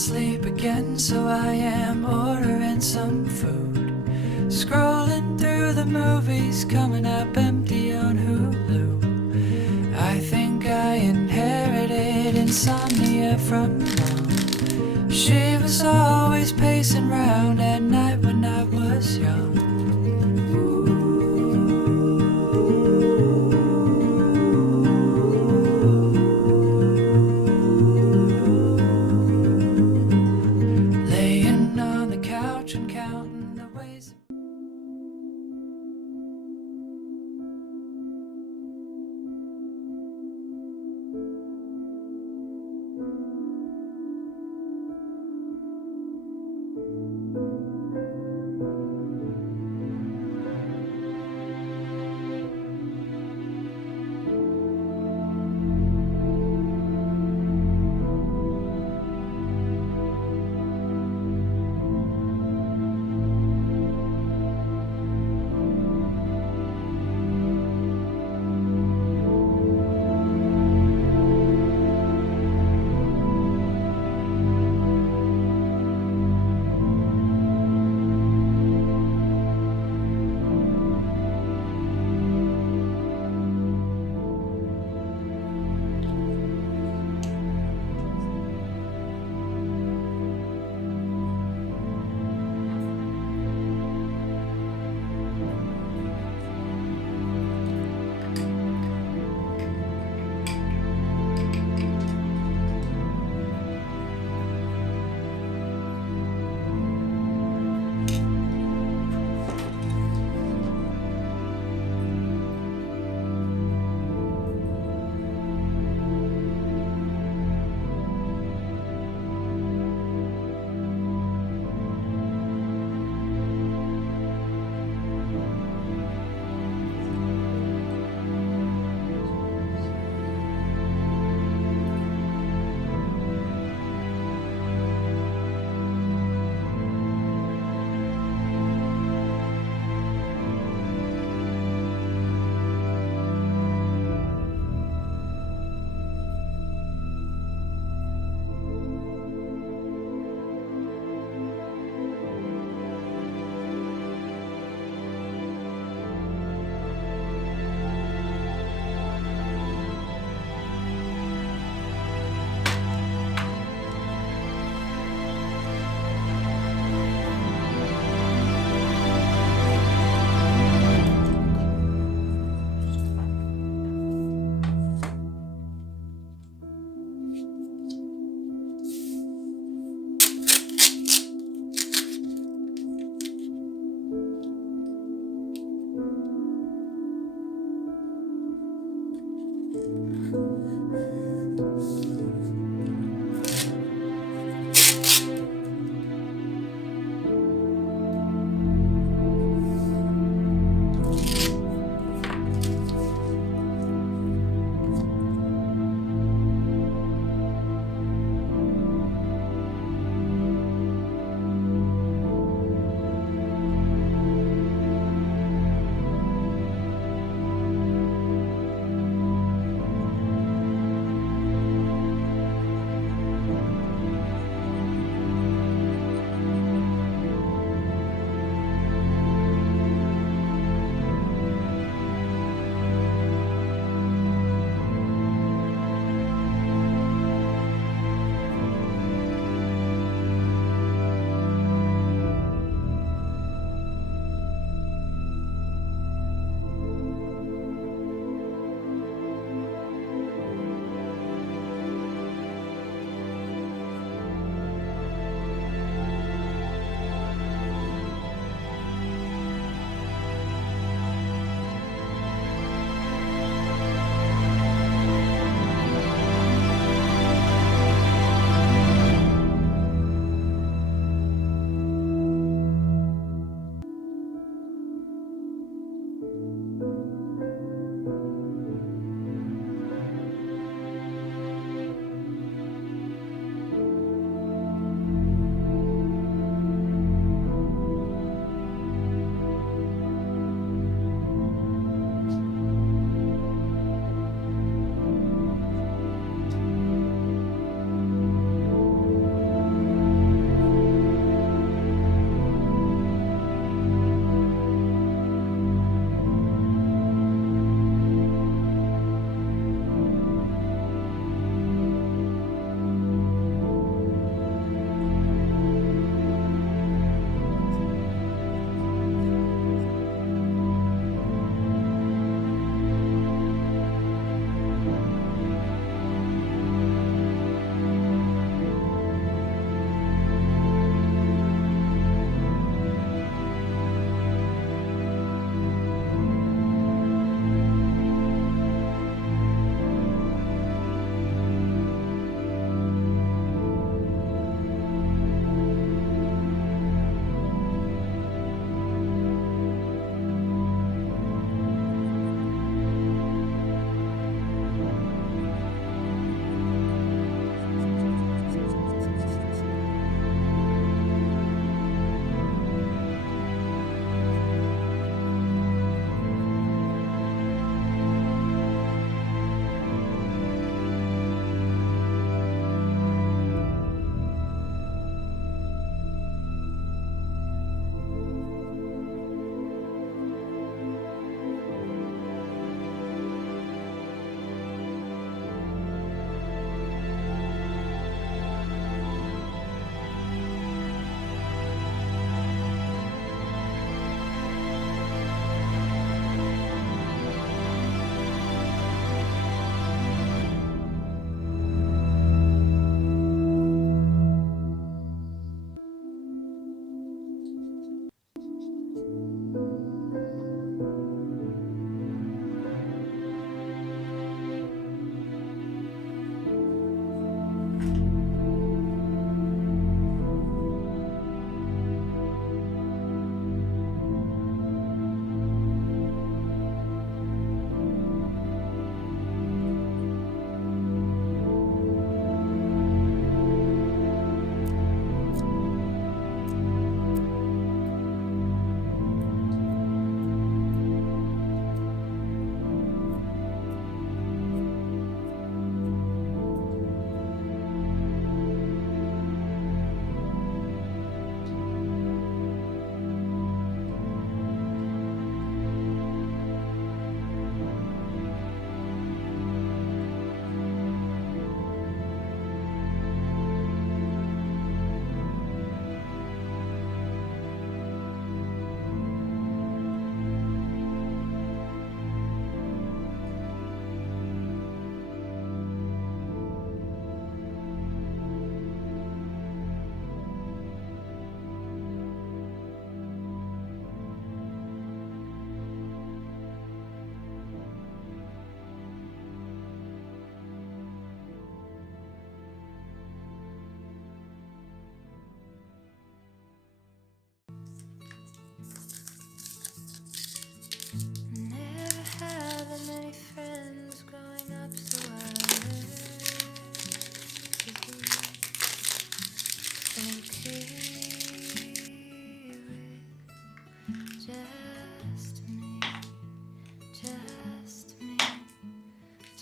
sleep again, so I am ordering some food. Scrolling through the movies, coming up empty on Hulu. I think I inherited insomnia from mom. She was always pacing round at night when I was young.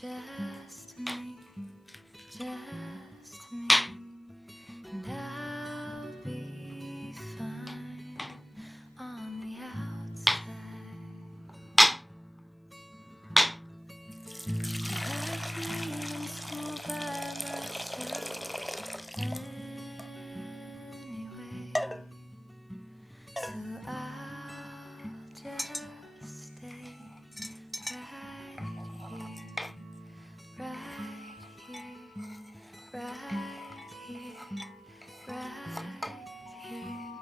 just me, just me, and I'll be fine on the outside. I've been in school by myself anyway, so I'll just stay right here, right here, right here, right here,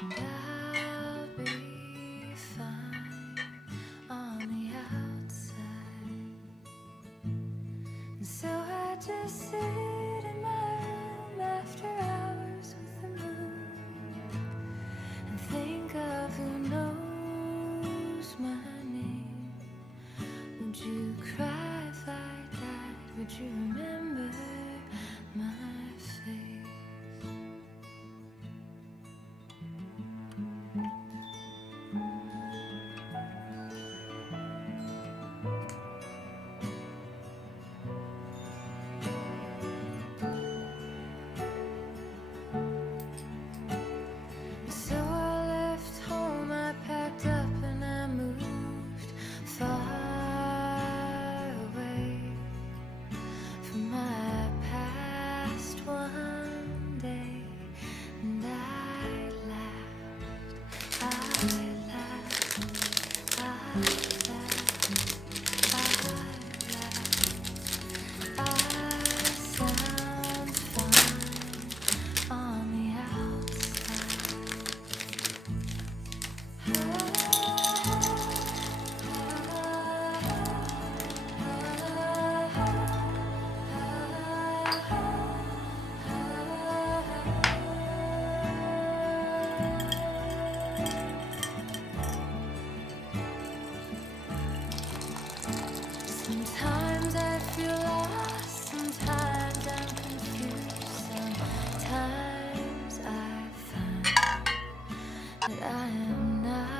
and I'll be fine on the outside. And so I just sit in my room after hours with the moon and think of who knows my name. Would you cry if I died? Would you remember my face? So I left home, I packed up and I moved far away from my past one day. And I laughed, I laughed, I laughed, I laughed. I sound fine on the outside. Sometimes I feel lost, sometimes I'm confused, sometimes I find that I am not